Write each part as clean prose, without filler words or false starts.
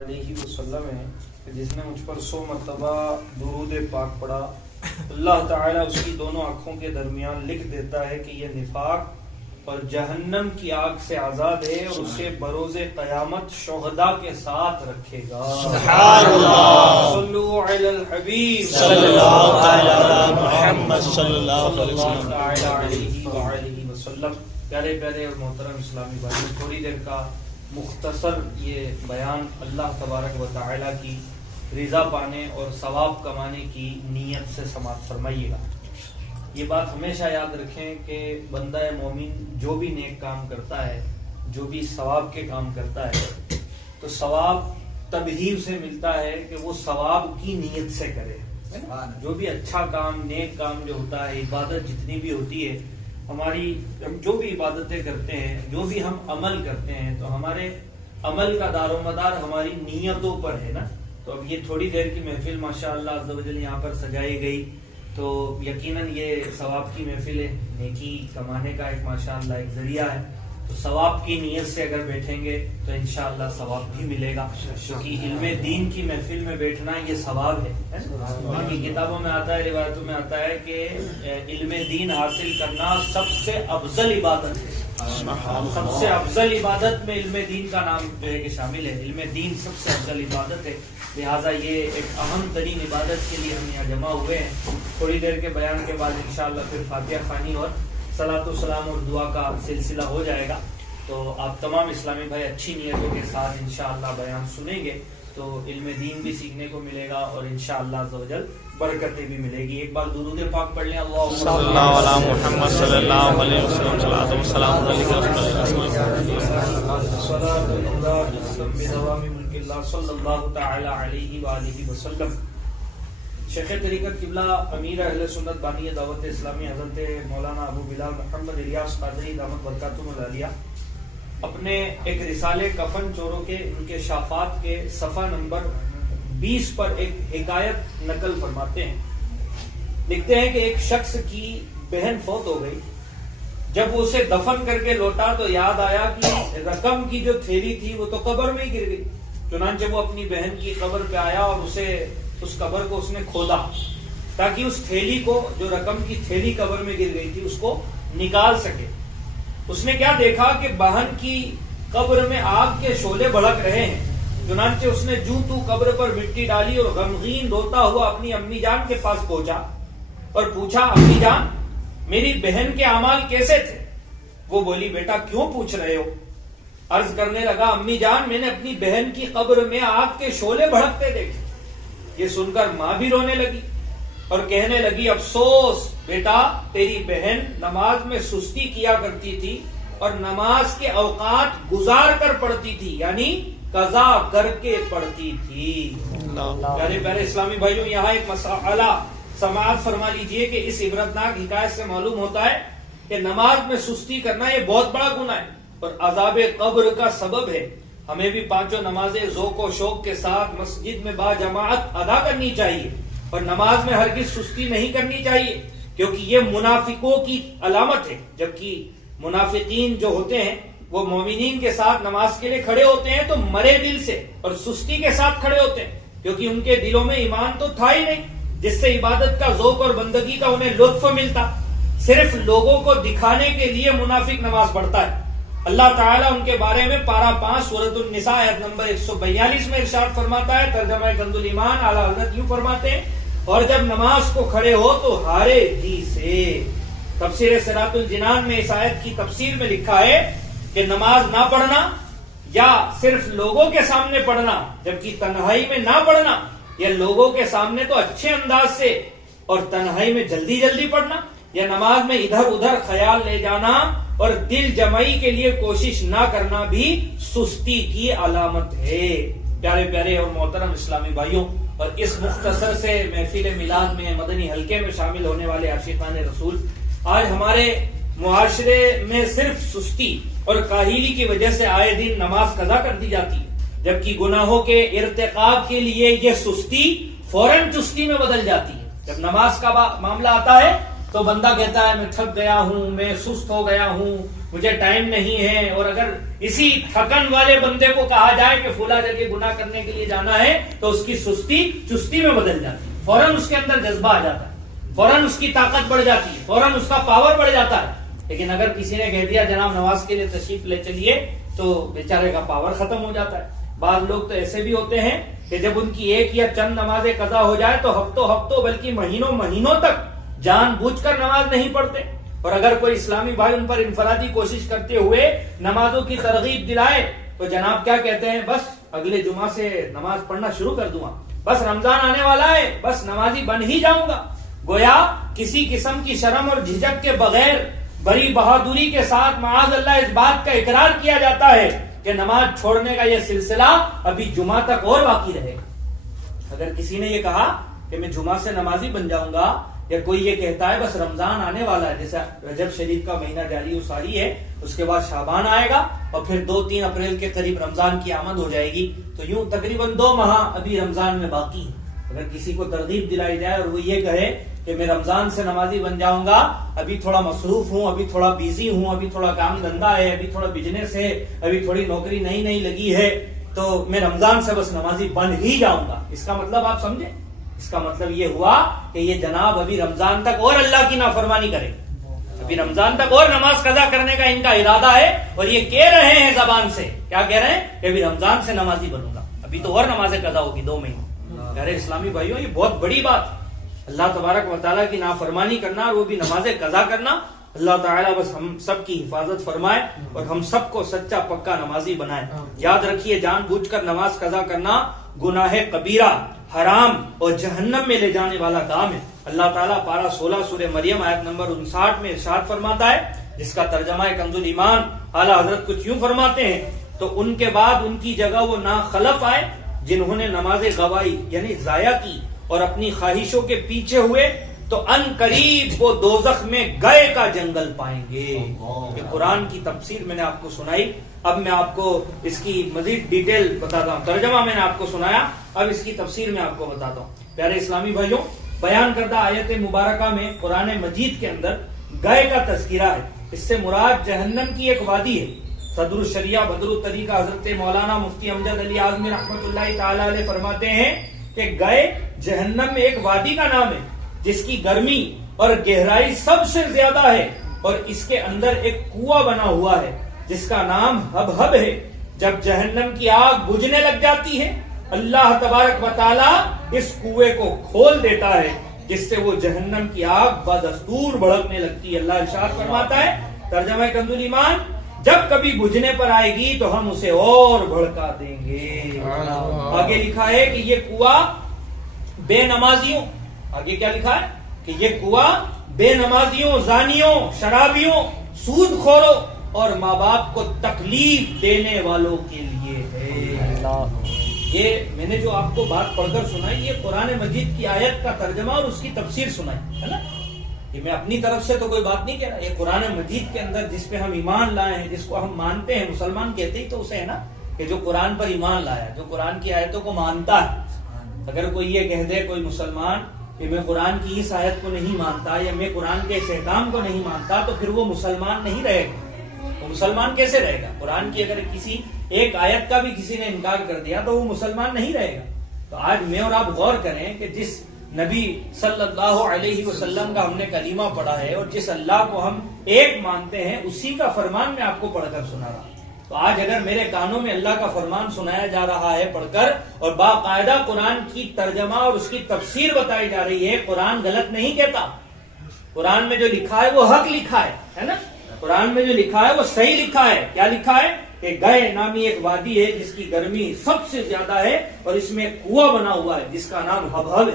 علیہ وسلم ہے کہ جس نے مجھ پر 100 مرتبہ درود پاک پڑھا اللہ تعالیٰ اس کی دونوں آنکھوں کے درمیان لکھ دیتا ہے کہ یہ نفاق اور جہنم کی آگ سے آزاد ہے اور اسے بروز قیامت شہداء کے ساتھ رکھے گا۔ سبحان اللہ، صلو علی الحبیب صلی اللہ تعالی علی محمد صلی اللہ علیہ وآلہ وسلم۔ پیارے پیارے اور محترم اسلامی بھائیوں، تھوڑی دیر کا مختصر یہ بیان اللہ تبارک و تعالی کی رضا پانے اور ثواب کمانے کی نیت سے سماعت فرمائیے گا۔ یہ بات ہمیشہ یاد رکھیں کہ بندہ مومن جو بھی نیک کام کرتا ہے، جو بھی ثواب کے کام کرتا ہے، تو ثواب تب ہی اسے ملتا ہے کہ وہ ثواب کی نیت سے کرے۔ جو بھی اچھا کام، نیک کام جو ہوتا ہے، عبادت جتنی بھی ہوتی ہے، ہماری جو بھی عبادتیں کرتے ہیں، جو بھی ہم عمل کرتے ہیں، تو ہمارے عمل کا دار و مدار ہماری نیتوں پر ہے نا۔ تو اب یہ تھوڑی دیر کی محفل ماشاءاللہ عز و جل یہاں پر سجائی گئی تو یقیناً یہ ثواب کی محفل ہے، نیکی کمانے کا ایک ماشاءاللہ ایک ذریعہ ہے۔ تو ثواب کی نیت سے اگر بیٹھیں گے تو انشاءاللہ ثواب بھی ملے گا، کیونکہ علم دین کی محفل میں بیٹھنا یہ ثواب ہے۔ ان کی کتابوں میں آتا ہے، روایتوں میں آتا ہے کہ علم دین حاصل کرنا سب سے افضل عبادت ہے۔ سب سے افضل عبادت میں علم دین کا نام جو ہے کہ شامل ہے۔ علم دین سب سے افضل عبادت ہے، لہٰذا یہ ایک اہم ترین عبادت کے لیے ہم یہاں جمع ہوئے ہیں۔ تھوڑی دیر کے بیان کے بعد انشاءاللہ پھر فاتحہ خوانی اور صلاۃ و سلام اور دعا کا سلسلہ ہو جائے گا۔ تو آپ تمام اسلامی بھائی اچھی نیتوں کے ساتھ انشاءاللہ بیان سنیں گے تو علم دین بھی سیکھنے کو ملے گا اور انشاءاللہ عز و جل برکتیں بھی ملے گی۔ ایک بار درود پاک پڑھ لیں، اللہم صلی اللہ علی محمد صلی اللہ علیہ وسلم، صلاۃ و سلام علیک صلی اللہ تعالی علیہ وآلہ وسلم۔ شیخ طریقت قبلہ امیر اہل سنت بانی دعوت اسلامی حضرت مولانا ابو بلال محمد الیاس قادری دامت برکاتہم العالیہ اپنے ایک رسالے کفن چوروں کے انکشافات کے صفحہ نمبر 20 پر ایک حکایت نقل فرماتے ہیں۔ لکھتے ہیں کہ ایک شخص کی بہن فوت ہو گئی، جب وہ اسے دفن کر کے لوٹا تو یاد آیا کہ رقم کی جو تھیلی تھی وہ تو قبر میں ہی گر گئی۔ چنانچہ وہ اپنی بہن کی قبر پہ آیا اور اس قبر کو اس نے کھودا تاکہ اس تھیلی کو، جو رقم کی تھیلی قبر میں گر گئی تھی، اس کو نکال سکے۔ اس نے کیا دیکھا کہ بہن کی قبر میں آگ کے شعلے بھڑک رہے ہیں۔ چنانچہ اس نے جو تو قبر پر مٹی ڈالی اور غمگین روتا ہوا اپنی امی جان کے پاس پہنچا اور پوچھا، امی جان میری بہن کے اعمال کیسے تھے؟ وہ بولی، بیٹا کیوں پوچھ رہے ہو؟ عرض کرنے لگا، امی جان میں نے اپنی بہن کی قبر میں آگ کے شعلے بھڑکتے دیکھے۔ یہ سن کر ماں بھی رونے لگی اور کہنے لگی، افسوس بیٹا، تیری بہن نماز میں سستی کیا کرتی تھی اور نماز کے اوقات گزار کر پڑھتی تھی، یعنی قضا کر کے پڑھتی تھی۔ پیارے پیارے اسلامی بھائیوں، یہاں ایک مسئلہ سماعت فرما لیجئے کہ اس عبرتناک حکایت سے معلوم ہوتا ہے کہ نماز میں سستی کرنا یہ بہت بڑا گناہ ہے اور عذاب قبر کا سبب ہے۔ ہمیں بھی پانچوں نمازیں ذوق و شوق کے ساتھ مسجد میں با جماعت ادا کرنی چاہیے اور نماز میں ہرگز سستی نہیں کرنی چاہیے، کیونکہ یہ منافقوں کی علامت ہے۔ جبکہ منافقین جو ہوتے ہیں وہ مومنین کے ساتھ نماز کے لیے کھڑے ہوتے ہیں تو مرے دل سے اور سستی کے ساتھ کھڑے ہوتے ہیں، کیونکہ ان کے دلوں میں ایمان تو تھا ہی نہیں جس سے عبادت کا ذوق اور بندگی کا انہیں لطف ملتا۔ صرف لوگوں کو دکھانے کے لیے منافق نماز پڑھتا ہے۔ اللہ تعالیٰ ان کے بارے میں پارہ 5 سورۃ النساء آیت نمبر 142 میں ارشاد فرماتا ہے، ترجمہ کنز الایمان، اعلیٰ حضرت یوں فرماتے ہیں، اور جب نماز کو کھڑے ہو تو ہارے جی سے۔ تفسیر صراط الجنان میں اس آیت کی تفسیر میں لکھا ہے کہ نماز نہ پڑھنا یا صرف لوگوں کے سامنے پڑھنا، جبکہ تنہائی میں نہ پڑھنا، یا لوگوں کے سامنے تو اچھے انداز سے اور تنہائی میں جلدی جلدی پڑھنا، یا نماز میں ادھر ادھر خیال لے جانا اور دل جمعی کے لیے کوشش نہ کرنا بھی سستی کی علامت ہے۔ پیارے پیارے اور محترم اسلامی بھائیوں، اور اس مختصر سے محفل میلاد میں مدنی حلقے میں شامل ہونے والے عاشقان رسول، آج ہمارے معاشرے میں صرف سستی اور کاہلی کی وجہ سے آئے دن نماز قضا کر دی جاتی ہے، جبکہ گناہوں کے ارتکاب کے لیے یہ سستی فوراً چستی میں بدل جاتی ہے۔ جب نماز کا معاملہ آتا ہے تو بندہ کہتا ہے میں تھک گیا ہوں، میں سست ہو گیا ہوں، مجھے ٹائم نہیں ہے، اور اگر اسی تھکن والے بندے کو کہا جائے کہ فلاں جگہ گناہ کرنے کے لیے جانا ہے تو اس کی سستی چستی میں بدل جاتی ہے، فوراً اس کے اندر جذبہ آ جاتا ہے، فوراً اس کی طاقت بڑھ جاتی ہے، فوراً اس کا پاور بڑھ جاتا ہے۔ لیکن اگر کسی نے کہہ دیا جناب نماز کے لیے تشریف لے چلیے تو بیچارے کا پاور ختم ہو جاتا ہے۔ بعض لوگ تو ایسے بھی ہوتے ہیں کہ جب ان کی ایک یا چند نمازیں قضا ہو جائے تو ہفتوں بلکہ مہینوں تک جان بوجھ کر نماز نہیں پڑھتے، اور اگر کوئی اسلامی بھائی ان پر انفرادی کوشش کرتے ہوئے نمازوں کی ترغیب دلائے تو جناب کیا کہتے ہیں، بس اگلے جمعہ سے نماز پڑھنا شروع کر دوں گا، بس رمضان آنے والا ہے، بس نمازی بن ہی جاؤں گا۔ گویا کسی قسم کی شرم اور جھجک کے بغیر بڑی بہادری کے ساتھ معاذ اللہ اس بات کا اقرار کیا جاتا ہے کہ نماز چھوڑنے کا یہ سلسلہ ابھی جمعہ تک اور باقی رہے گا۔ اگر کسی نے یہ کہا کہ میں جمعہ سے نمازی بن جاؤں گا، یا کوئی یہ کہتا ہے بس رمضان آنے والا ہے، جیسا رجب شریف کا مہینہ جاری و ساری ہے، اس کے بعد شعبان آئے گا اور پھر 2-3 اپریل کے قریب رمضان کی آمد ہو جائے گی، تو یوں تقریباً 2 ماہ ابھی رمضان میں باقی ہے۔ اگر کسی کو ترغیب دلائی جائے اور وہ یہ کہے کہ میں رمضان سے نمازی بن جاؤں گا، ابھی تھوڑا مصروف ہوں، ابھی تھوڑا بیزی ہوں، ابھی تھوڑا کام دھندا ہے، ابھی تھوڑا بزنس ہے، ابھی تھوڑی نوکری نئی لگی ہے، تو میں رمضان سے بس نمازی بن ہی جاؤں گا، اس کا مطلب آپ سمجھے؟ اس کا مطلب یہ ہوا کہ یہ جناب ابھی رمضان تک اور اللہ کی نافرمانی کرے، ابھی رمضان تک اور نماز قضا کرنے کا ان کا ارادہ ہے، اور یہ کہہ رہے ہیں زبان سے، کیا کہہ رہے ہیں کہ ابھی رمضان سے نمازی بنوں گا، ابھی تو اور نمازیں قضا ہوگی 2 مہینے۔ میرے اسلامی بھائیوں، یہ بہت بڑی بات، اللہ تبارک و تعالیٰ کی نافرمانی کرنا اور وہ بھی نمازیں قضا کرنا۔ اللہ تعالیٰ بس ہم سب کی حفاظت فرمائے اور ہم سب کو سچا پکا نمازی بنائے۔ یاد رکھیے، جان بوجھ کر نماز قضا کرنا گناہ کبیرہ، حرام اور جہنم میں لے جانے والا کام ہے۔ اللہ تعالیٰ پارہ 16 سورہ مریم آیت نمبر 59 میں ارشاد فرماتا ہے، جس کا ترجمہ ہے کنز الایمان، اعلیٰ حضرت کچھ یوں فرماتے ہیں، تو ان کے بعد ان کی جگہ وہ ناخلف آئے جنہوں نے نماز گوائی یعنی ضائع کی اور اپنی خواہشوں کے پیچھے ہوئے، تو ان قریب وہ دوزخ میں گئے کا جنگل پائیں گے۔ یہ قرآن کی تفسیر میں نے آپ کو سنائی، اب میں آپ کو اس کی مزید ڈیٹیل بتاتا ہوں۔ ترجمہ میں نے آپ کو سنایا، اب اس کی تفسیر میں آپ کو بتاتا ہوں۔ پیارے اسلامی بھائیوں، بیان کردہ آیت مبارکہ میں قرآن مجید کے اندر گئے کا تذکرہ ہے، اس سے مراد جہنم کی ایک وادی ہے۔ صدر الشریعہ بدر الطریقہ حضرت مولانا مفتی امجد علی اعظمی رحمۃ اللہ تعالی علیہ فرماتے ہیں کہ گئے جہنم میں ایک وادی کا نام ہے جس کی گرمی اور گہرائی سب سے زیادہ ہے، اور اس کے اندر ایک کنواں بنا ہوا ہے جس کا نام ہب ہے۔ جب جہنم کی آگ بجھنے لگ جاتی ہے، اللہ تبارک و تعالی اس کنویں کو کھول دیتا ہے، جس سے وہ جہنم کی آگ بدستور بھڑکنے لگتی ہے۔ اللہ ارشاد فرماتا ہے، ترجمہ کنز الایمان، جب کبھی بجھنے پر آئے گی تو ہم اسے اور بھڑکا دیں گے۔ آگے لکھا ہے کہ یہ کنواں بے نمازیوں، آگے کیا لکھا ہے کہ یہ کنواں بے نمازیوں، زانیوں، شرابیوں، سود خوروں اور ماں باپ کو تکلیف دینے والوں کے لیے ہے۔ یہ میں نے جو آپ کو بات پڑھ کر سنائی، یہ قرآن مجید کی آیت کا ترجمہ اور اس کی تفسیر سنائی ہے نا، یہ میں اپنی طرف سے تو کوئی بات نہیں کہہ رہا، یہ قرآن مجید کے اندر جس پہ ہم ایمان لائے ہیں، جس کو ہم مانتے ہیں، مسلمان کہتے ہی تو اسے ہے نا، کہ جو قرآن پر ایمان لایا، جو قرآن کی آیتوں کو مانتا ہے۔ اگر کوئی یہ کہہ دے کوئی مسلمان کہ میں قرآن کی اس آیت کو نہیں مانتا یا میں قرآن کے اس احکام کو نہیں مانتا، تو پھر وہ مسلمان نہیں رہے گا۔ وہ مسلمان کیسے رہے گا؟ قرآن کی اگر کسی ایک آیت کا بھی کسی نے انکار کر دیا تو وہ مسلمان نہیں رہے گا۔ تو آج میں اور آپ غور کریں کہ جس نبی صلی اللہ علیہ وسلم کا ہم نے کلمہ پڑھا ہے اور جس اللہ کو ہم ایک مانتے ہیں، اسی کا فرمان میں آپ کو پڑھ کر سنا رہا ہوں۔ تو آج اگر میرے کانوں میں اللہ کا فرمان سنایا جا رہا ہے پڑھ کر، اور باقاعدہ قرآن کی ترجمہ اور اس کی تفسیر بتائی جا رہی ہے، قرآن غلط نہیں کہتا، قرآن میں جو لکھا ہے وہ حق لکھا ہے نا، قرآن میں جو لکھا ہے وہ صحیح لکھا ہے۔ کیا لکھا ہے کہ گئے نامی ایک وادی ہے جس کی گرمی سب سے زیادہ ہے، اور اس میں ایک کنواں بنا ہوا ہے جس کا نام ہب ہے۔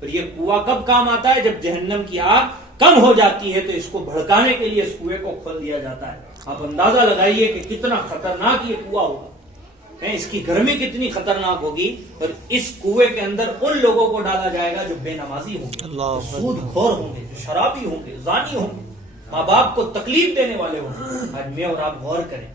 اور یہ کنواں کب کام آتا ہے؟ جب جہنم کی آگ کم ہو جاتی ہے تو اس کو بھڑکانے کے لیے اس کنویں کو کھول دیا جاتا ہے۔ آپ اندازہ لگائیے کہ کتنا خطرناک یہ کنواں ہوگا، اس کی گرمی کتنی خطرناک ہوگی، اور اس کنویں کے اندر ان لوگوں کو ڈالا جائے گا جو بے نمازی ہوں گے، جو سود خور ہوں گے، جو شرابی ہوں گے، زانی ہوں گے، ماں باپ کو تکلیف دینے والے ہوں گے۔ آج میں اور آپ غور کریں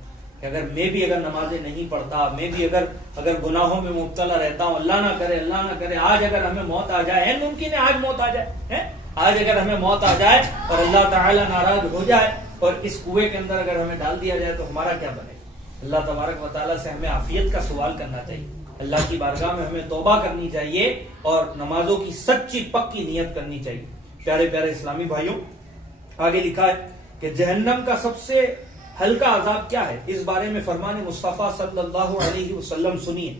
کہ اگر میں بھی اگر نمازیں نہیں پڑھتا، میں بھی اگر گناہوں میں مبتلا رہتا ہوں، اللہ نہ کرے آج اگر ہمیں موت آ جائے، ہے ممکن ہے آج موت آ جائے، آج اگر ہمیں موت آ جائے اور اللہ تعالی ناراض ہو جائے اور اس کنویں کے اندر اگر ہمیں ڈال دیا جائے تو ہمارا کیا بنے گا؟ اللہ تبارک و تعالیٰ سے ہمیں عافیت کا سوال کرنا چاہیے، اللہ کی بارگاہ میں ہمیں توبہ کرنی چاہیے اور نمازوں کی سچی پکی نیت کرنی چاہیے۔ پیارے پیارے اسلامی بھائیوں، آگے لکھا ہے کہ جہنم کا سب سے ہلکا عذاب کیا ہے؟ اس بارے میں فرمان مصطفیٰ صلی اللہ علیہ وسلم سنیے،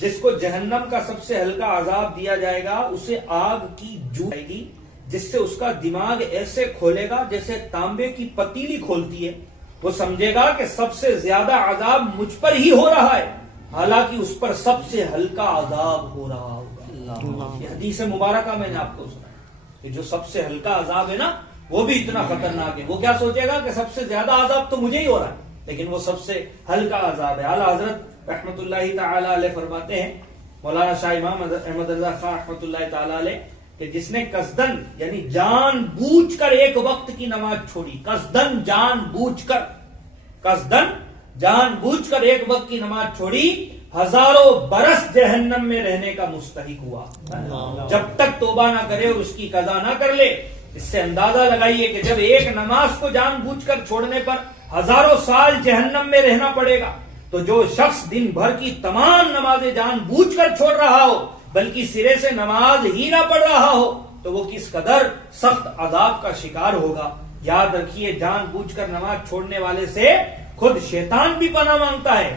جس کو جہنم کا سب سے ہلکا عذاب دیا جائے گا اسے آگ کی جو آئے گی، جس سے اس کا دماغ ایسے کھولے گا جیسے تانبے کی پتیلی کھولتی ہے۔ وہ سمجھے گا کہ سب سے زیادہ عذاب مجھ پر ہی ہو رہا ہے، حالانکہ اس پر سب سے ہلکا عذاب ہو رہا ہوگا۔ یہ حدیث مبارکہ میں نے آپ کو سنا کہ جو سب سے ہلکا عذاب ہے نا وہ بھی اتنا خطرناک ہے۔ وہ کیا سوچے گا کہ سب سے زیادہ عذاب تو مجھے ہی ہو رہا ہے، لیکن وہ سب سے ہلکا عذاب ہے۔ اعلیٰ حضرت رحمت اللہ تعالی علیہ فرماتے ہیں، مولانا شاہ امام احمد رضا خان رحمت اللہ تعالی علیہ، کہ جس نے قصدن یعنی جان بوجھ کر ایک وقت کی نماز چھوڑی، قصدن جان بوجھ کر ایک وقت کی نماز چھوڑی، ہزاروں برس جہنم میں رہنے کا مستحق ہوا، جب تک توبہ نہ کرے اور اس کی قضا نہ کر لے۔ اس سے اندازہ لگائیے کہ جب ایک نماز کو جان بوجھ کر چھوڑنے پر ہزاروں سال جہنم میں رہنا پڑے گا، تو جو شخص دن بھر کی تمام نمازیں جان بوجھ کر چھوڑ رہا ہو بلکہ سرے سے نماز ہی نہ پڑھ رہا ہو تو وہ کس قدر سخت عذاب کا شکار ہوگا۔ یاد رکھیے، جان بوجھ کر نماز چھوڑنے والے سے خود شیطان بھی پناہ مانگتا ہے۔